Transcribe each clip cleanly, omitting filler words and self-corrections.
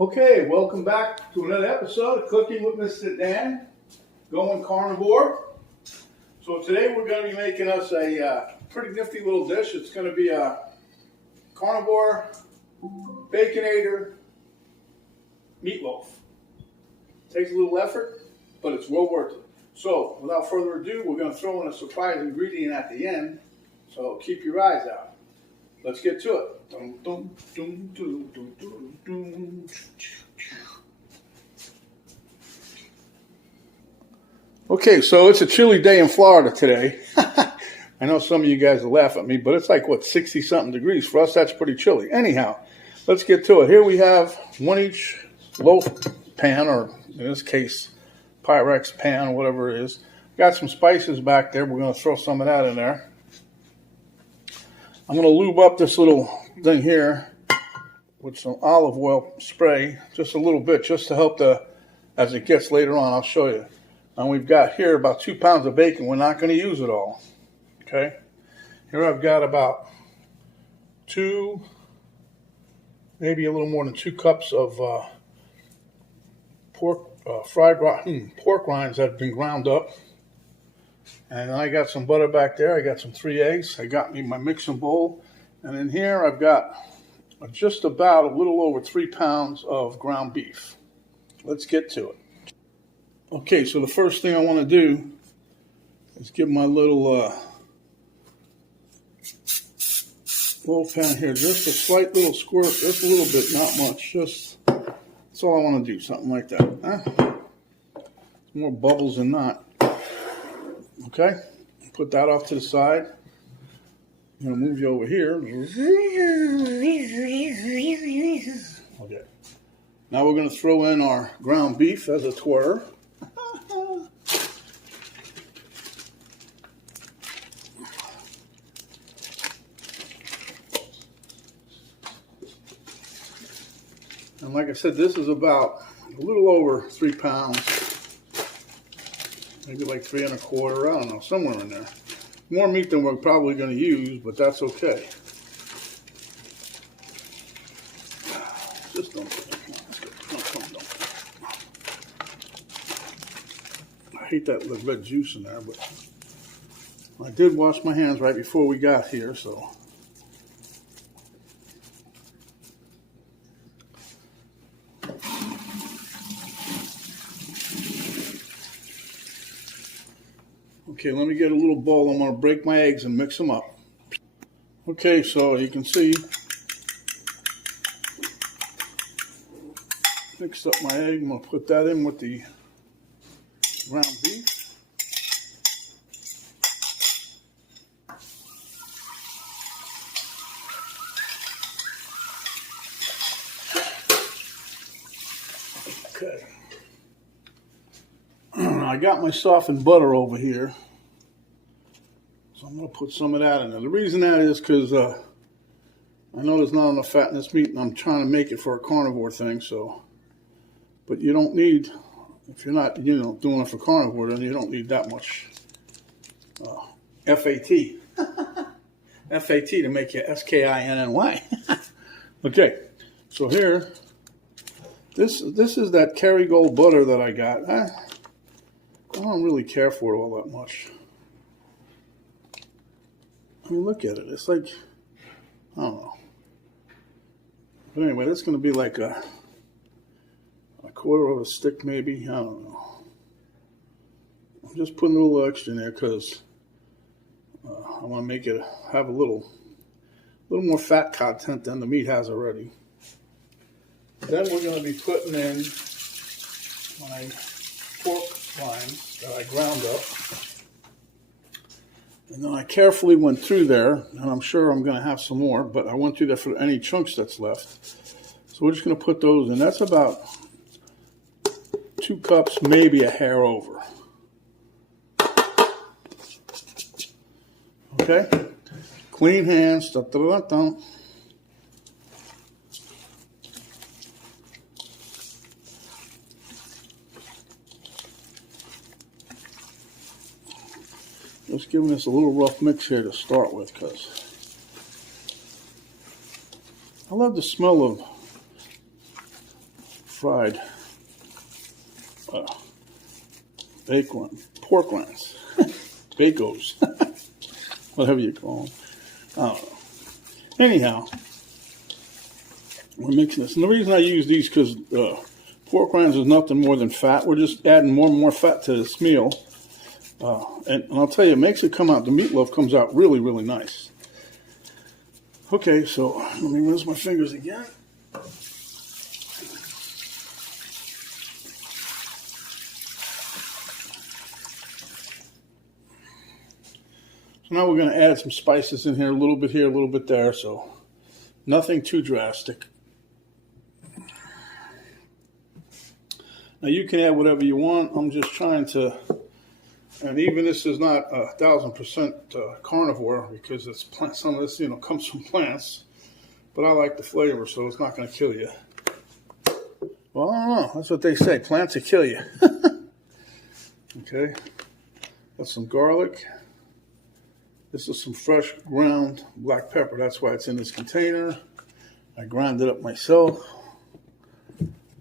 Okay, welcome back to another episode of Cooking with Mr. Dan, going carnivore. So today we're going to be making us a pretty nifty little dish. It's going to be a Carnivore Baconator Meatloaf. Takes a little effort, but it's well worth it. So without further ado, we're going to throw in a surprise ingredient at the end. So keep your eyes out. Let's get to it. Okay, so it's a chilly day in Florida today. I know some of you guys will laugh at me, but it's like, what, 60-something degrees. For us, that's pretty chilly. Anyhow, let's get to it. Here we have one each loaf pan, or in this case, Pyrex pan, or whatever it is. Got some spices back there. We're going to throw some of that in there. I'm going to lube up this little thing here with some olive oil spray, just a little bit, just to help as it gets later on. I'll show you. And we've got here about 2 pounds of bacon. We're not going to use it all. Okay. Here I've got about maybe a little more than 2 cups of pork rinds that have been ground up. And I got some butter back there. I got some 3 eggs. I got me my mixing bowl. And in here I've got just about a little over 3 pounds of ground beef. Let's get to it. Okay, so the first thing I want to do is give my little loaf pan here just a slight little squirt, just a little bit, not much. That's all I want to do, something like that. More bubbles than not. Okay, put that off to the side. I'm going to move you over here. Okay. Now we're going to throw in our ground beef as a twirl. And like I said, this is about a little over 3 pounds. Maybe like 3 1/4, I don't know, somewhere in there. More meat than we're probably going to use, but that's okay. Just don't. I hate that red juice in there, but I did wash my hands right before we got here, so. Okay, let me get a little bowl. I'm going to break my eggs and mix them up. Okay, so you can see, mixed up my egg. I'm going to put that in with the ground beef. Okay. I got my softened butter over here. So I'm going to put some of that in there. The reason that is because I know there's not enough fat in this meat, and I'm trying to make it for a carnivore thing. So, but you don't need, if you're not, doing it for carnivore, then you don't need that much FAT. FAT to make you SKINNY. Okay, so here, this is that Kerrygold butter that I got. I don't really care for it all that much. I mean, look at it. It's like, I don't know. But anyway, that's going to be like a 1/4 of a stick maybe. I don't know. I'm just putting a little extra in there because I want to make it have a little more fat content than the meat has already. Then we're going to be putting in my pork rinds that I ground up. And then I carefully went through there, and I'm sure I'm going to have some more, but I went through there for any chunks that's left. So we're just going to put those in. That's about 2 cups, maybe a hair over. Okay? Clean hands. Da, da, da, da. Just giving this a little rough mix here to start with, because I love the smell of fried pork rinds, bacos, whatever you call them. I don't know. Anyhow, we're mixing this. And the reason I use these because pork rinds is nothing more than fat. We're just adding more and more fat to this meal. And I'll tell you, it makes it come out, the meatloaf comes out really, really nice. Okay, so let me rinse my fingers again. So now we're going to add some spices in here, a little bit here, a little bit there, so nothing too drastic. Now you can add whatever you want. I'm just trying to, and even this is not 1,000% carnivore because it's plant, some of this, comes from plants. But I like the flavor, so it's not going to kill you. Well, I don't know. That's what they say. Plants will kill you. Okay. Got some garlic. This is some fresh ground black pepper. That's why it's in this container. I ground it up myself.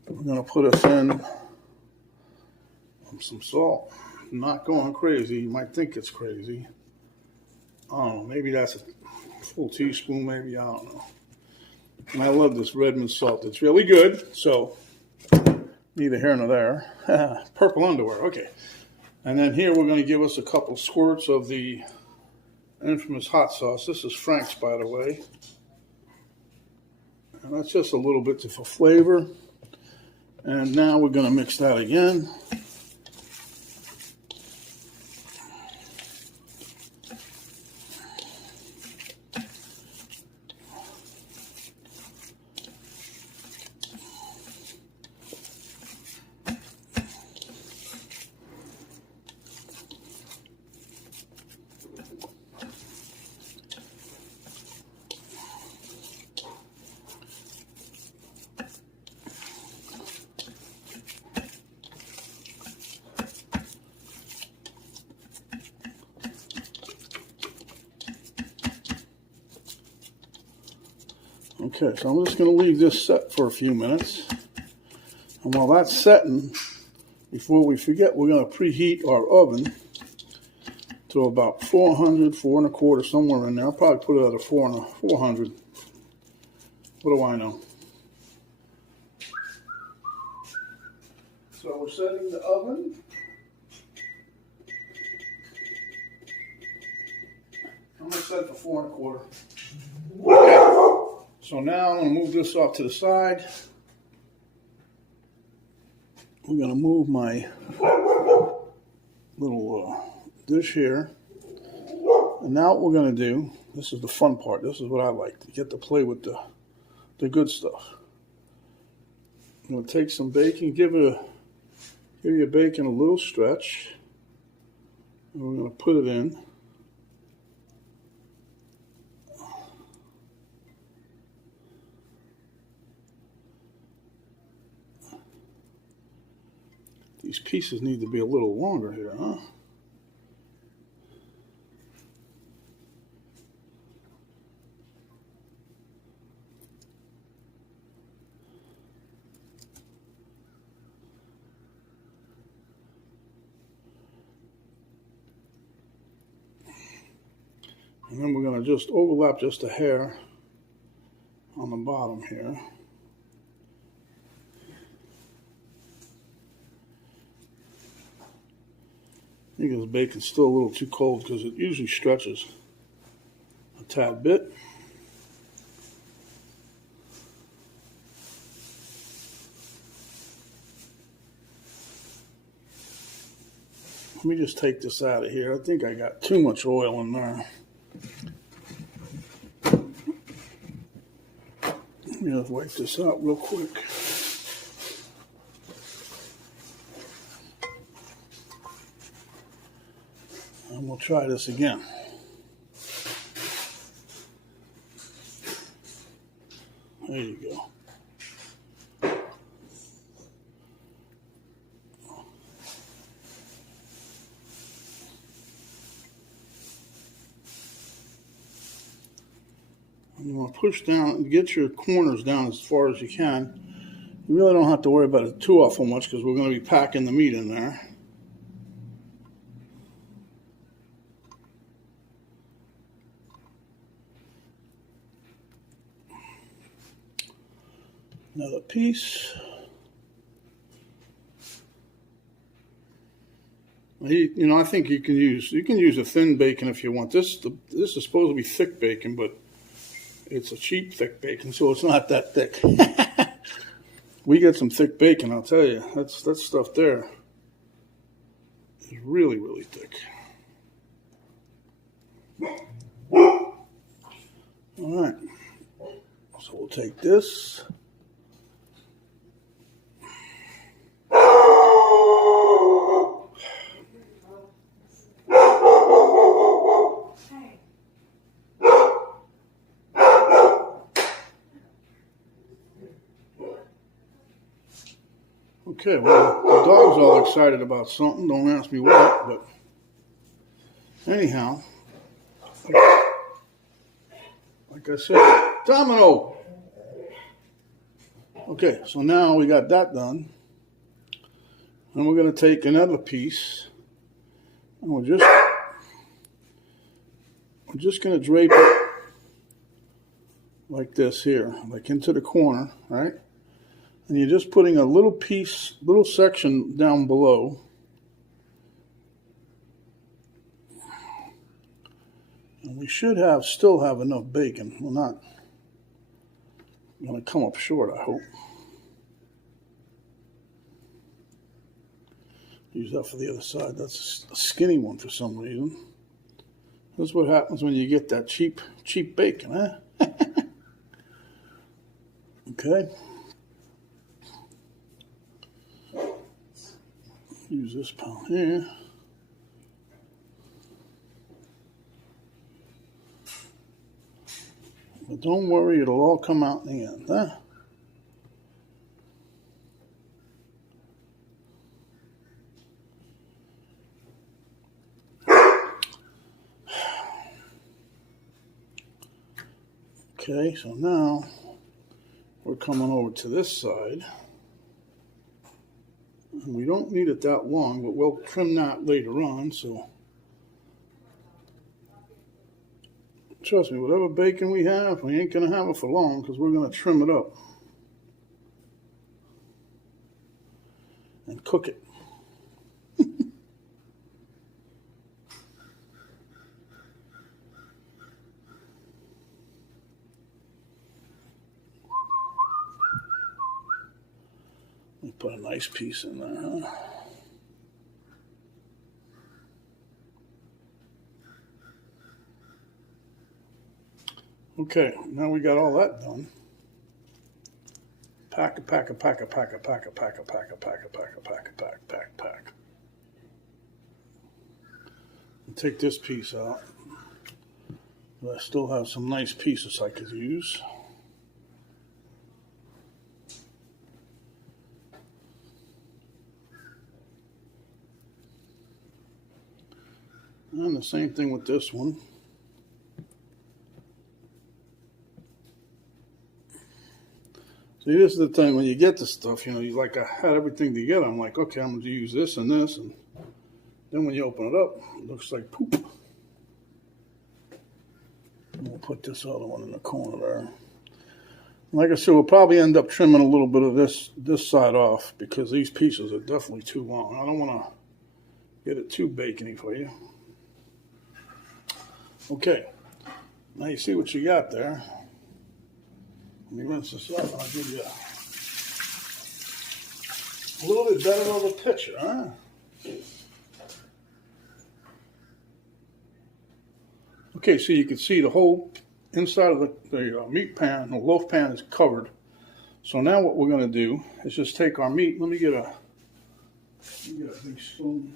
We're going to put us in some salt. I'm not going crazy. You might think it's crazy. I don't know. Maybe that's a full teaspoon. Maybe. I don't know. And I love this Redmond salt. It's really good. So, neither here nor there. Purple underwear. Okay. And then here we're going to give us a couple squirts of the infamous hot sauce. This is Frank's, by the way. And that's just a little bit for flavor. And now we're going to mix that again. Okay, so I'm just going to leave this set for a few minutes. And while that's setting, before we forget, we're going to preheat our oven to about 400, 4 1/4, somewhere in there. I'll probably put it at a 400. What do I know? So we're setting the oven. I'm going to set it for 4 1/4. Okay. So now I'm going to move this off to the side. We're going to move my little dish here. And now what we're going to do, this is the fun part. This is what I like, to get to play with the good stuff. I'm going to take some bacon, give your bacon a little stretch. And we're going to put it in. These pieces need to be a little longer here, huh? And then we're going to just overlap just a hair on the bottom here. I think this bacon's still a little too cold because it usually stretches a tad bit. Let me just take this out of here. I think I got too much oil in there. Let me just wipe this out real quick. And we'll try this again. There you go. You want to push down and get your corners down as far as you can. You really don't have to worry about it too awful much because we're going to be packing the meat in there. Another piece. You know, I think you can use a thin bacon if you want. This is supposed to be thick bacon, but it's a cheap thick bacon, so it's not that thick. We get some thick bacon, I'll tell you. That stuff there is really, really thick. All right, so we'll take this. Okay, well, the dog's all excited about something. Don't ask me what, but anyhow, like I said, Domino. Okay, so now we got that done. And we're going to take another piece, and we're just going to drape it like this here, like into the corner, right? And you're just putting a little piece, little section down below. And we should still have enough bacon. We're not going to come up short, I hope. Use that for the other side. That's a skinny one for some reason. That's what happens when you get that cheap bacon, huh? Okay. Use this pound here. But don't worry, it'll all come out in the end, huh? Okay, so now we're coming over to this side. And we don't need it that long, but we'll trim that later on, so trust me, whatever bacon we have, we ain't going to have it for long because we're going to trim it up and cook it. Let me put a nice piece in there, huh? Okay, now we got all that done. Pack. And take this piece out. But I still have some nice pieces I could use. And the same thing with this one. See, this is the thing, when you get the stuff, you know, you like, I had everything together. I'm like, okay, I'm going to use this and this. And then when you open it up, it looks like poop. And we'll put this other one in the corner there. Like I said, we'll probably end up trimming a little bit of this side off because these pieces are definitely too long. I don't want to get it too bacony for you. Okay, now you see what you got there. Let me rinse this up and I'll give you a little bit better of a picture, huh? Okay, so you can see the whole inside of the meat pan, the loaf pan is covered. So now what we're going to do is just take our meat. Let me get a big spoon.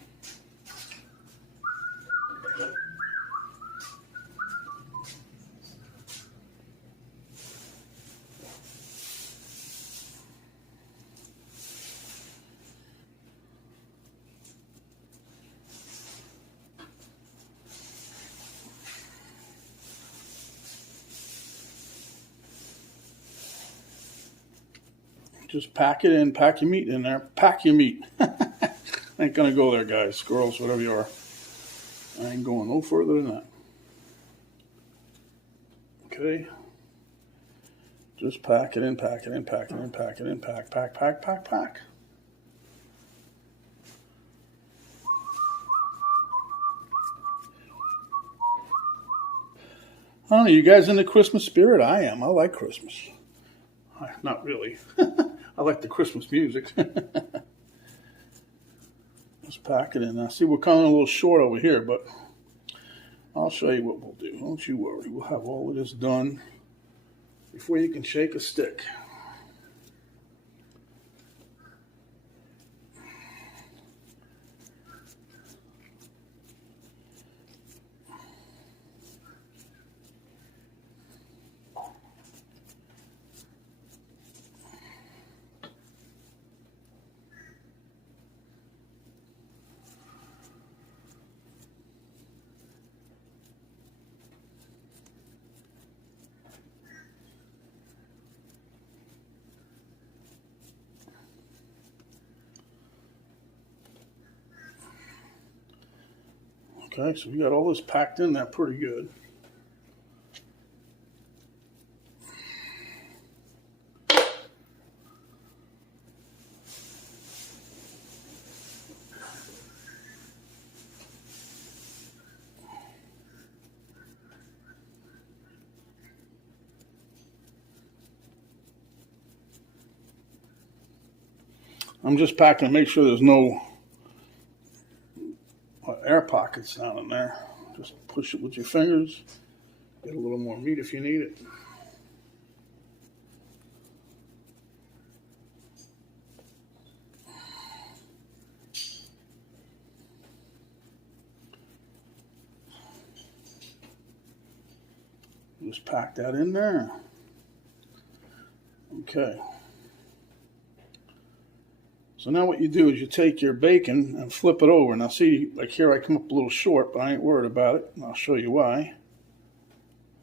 Just pack it in, pack your meat in there. Pack your meat. Ain't gonna go there, guys, girls, whatever you are. I ain't going no further than that. Okay. Just pack it in, pack it in, pack it in, pack it in, pack. I don't know, you guys in the Christmas spirit? I am. I like Christmas. Not really. I like the Christmas music. Let's pack it in. Now, see, we're coming a little short over here, but I'll show you what we'll do. Don't you worry. We'll have all of this done before you can shake a stick. Okay, so we got all this packed in there pretty good. I'm just packing to make sure there's no air pockets down in there. Just push it with your fingers. Get a little more meat if you need it. Just pack that in there. Okay. So now what you do is you take your bacon and flip it over. Now see, like here I come up a little short, but I ain't worried about it. And I'll show you why.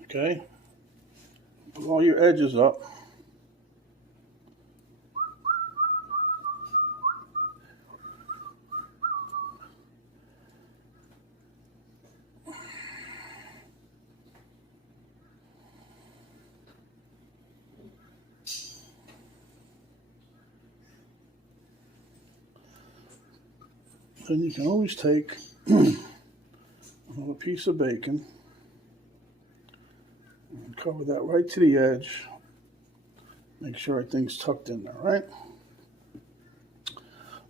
Okay. Put all your edges up. Then you can always take another piece of bacon and cover that right to the edge. Make sure everything's tucked in there, right?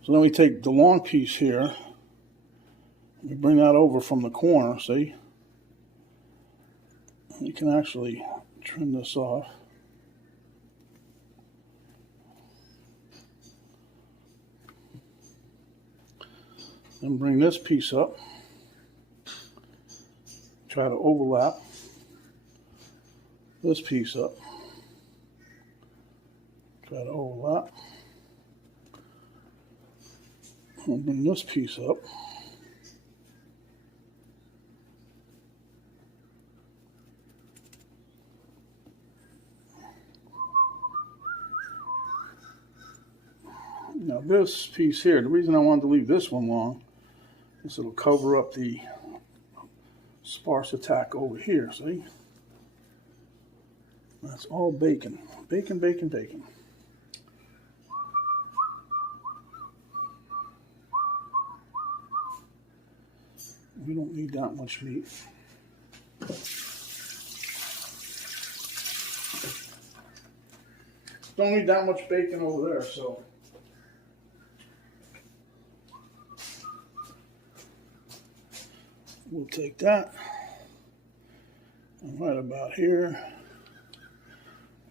So then we take the long piece here. We bring that over from the corner, see? You can actually trim this off. Then bring this piece up. Try to overlap this piece up. Try to overlap. I'll bring this piece up. Now this piece here, the reason I wanted to leave this one long is it'll cover up the sparse attack over here, see? That's all bacon. Bacon, bacon, bacon. We don't need that much meat. Don't need that much bacon over there, so we'll take that, and right about here,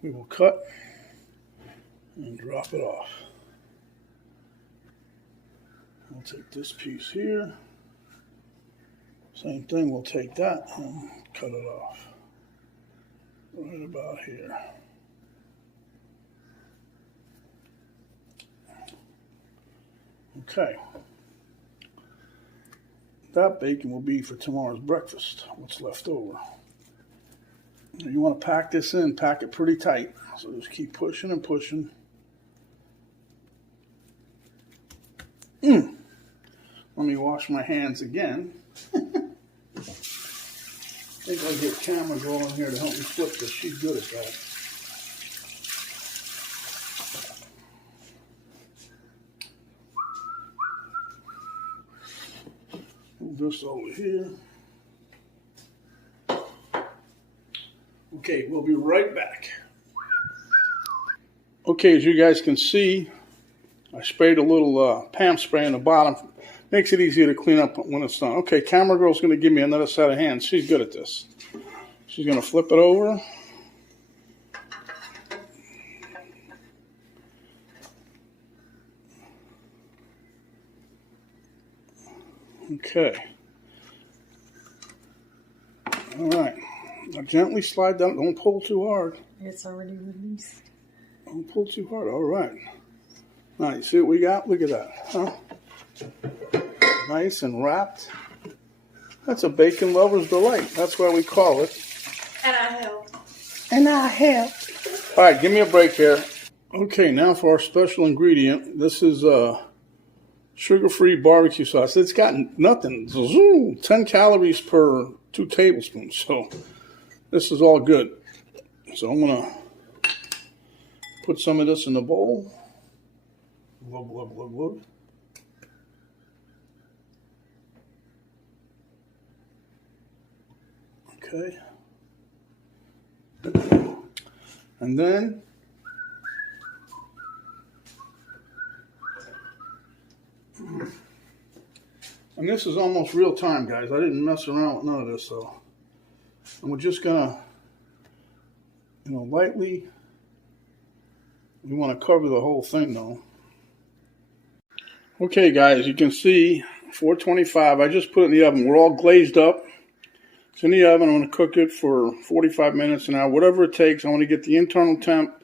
we will cut and drop it off. We'll take this piece here, same thing, we'll take that and cut it off, right about here. Okay. That bacon will be for tomorrow's breakfast, what's left over. Now you want to pack this in, pack it pretty tight. So just keep pushing and pushing. Let me wash my hands again. I think I'll get camera girl in here to help me flip this. She's good at that. Move this over here. Okay, we'll be right back. Okay, as you guys can see, I sprayed a little PAM spray in the bottom. Makes it easier to clean up when it's done. Okay, camera girl's going to give me another set of hands. She's good at this. She's going to flip it over. Okay. All right. Now gently slide down. Don't pull too hard. It's already released. Don't pull too hard. All right. Now, you see what we got? Look at that. Huh? Nice and wrapped. That's a bacon lover's delight. That's why we call it. And I help. And I help. All right, give me a break here. Okay, now for our special ingredient. This is sugar-free barbecue sauce. It's got nothing. 10 calories per 2 tablespoons. So this is all good. So I'm going to put some of this in the bowl. Glub, glub, glub, glub. Okay. And then this is almost real time, guys. I didn't mess around with none of this, so. And we're just gonna, lightly, we want to cover the whole thing though. Okay, guys, you can see 425. I just put it in the oven. We're all glazed up. It's in the oven. I'm going to cook it for 45 minutes an hour, whatever it takes. I want to get the internal temp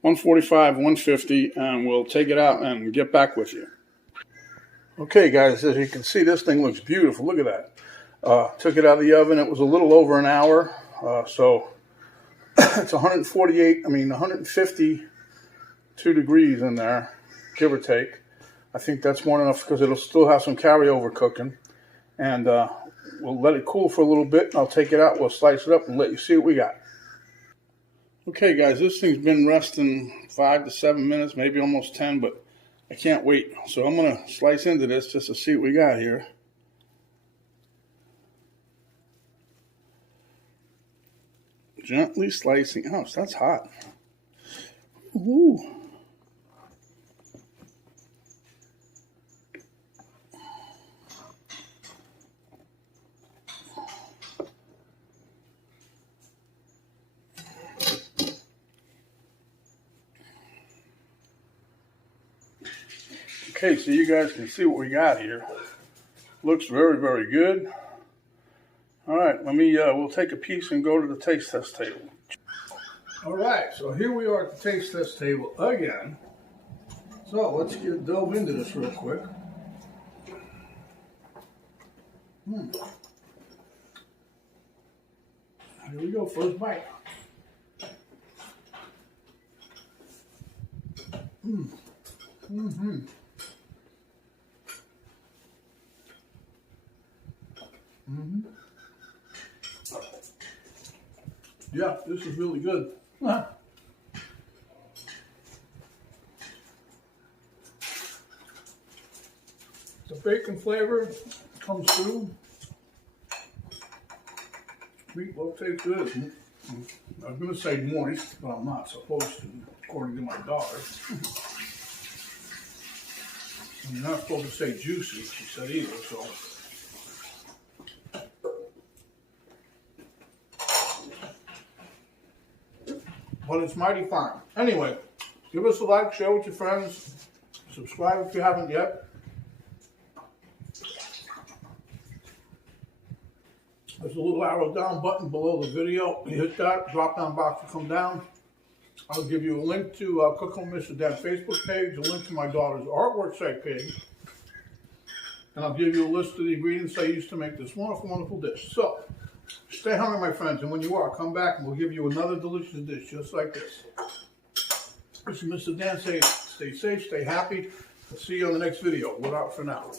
145, 150, and we'll take it out and get back with you. Okay, guys, as you can see, this thing looks beautiful. Look at that. Took it out of the oven. It was a little over an hour, so it's 152 degrees in there, give or take. I think that's more than enough because it'll still have some carryover cooking. And we'll let it cool for a little bit. I'll take it out. We'll slice it up and let you see what we got. Okay, guys, this thing's been resting 5 to 7 minutes, maybe almost 10, but I can't wait. So I'm going to slice into this just to see what we got here. Gently slicing. Oh, that's hot. Ooh. Okay, so you guys can see what we got here. Looks very, very good. All right, we'll take a piece and go to the taste test table. All right, so here we are at the taste test table again. So let's delve into this real quick. Here we go, first bite. Yeah, this is really good. The bacon flavor comes through. Meatloaf tastes good. I was going to say moist, but I'm not supposed to, according to my daughter. And you're not supposed to say juicy, she said either, so. But it's mighty fine. Anyway, give us a like, share with your friends, subscribe if you haven't yet. There's a little arrow down button below the video. You hit that, drop down box will come down. I'll give you a link to Cook Home Mr. Dad Facebook page, a link to my daughter's artwork site page, and I'll give you a list of the ingredients I use to make this wonderful, wonderful dish. So, stay hungry, my friends, and when you are, come back and we'll give you another delicious dish just like this. This is Mr. Dan saying, stay safe, stay happy, See you on the next video. We're out for now.